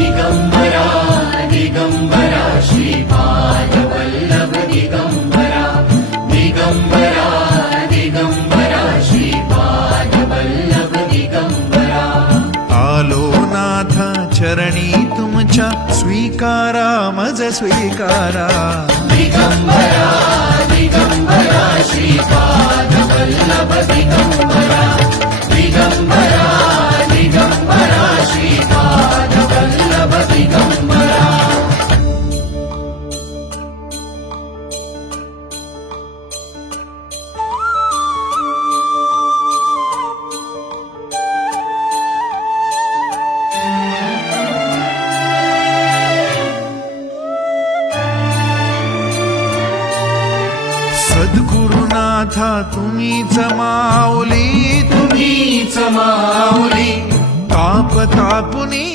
दिगंबरा दिगंबरा श्रीपाद वल्लभ दिगंबरा दिगंबरा दिगंबरा श्रीपाद वल्लभ दिगंबरा। आलो नाथ चरणी तुमच्या स्वीकारा मज स्वीकारा। दिगंबरा दिगंबरा श्रीपाद वल्लभ सद्गुरुनाथा तुम्हीच माऊली तुम्हीच माऊली ताप तापुनी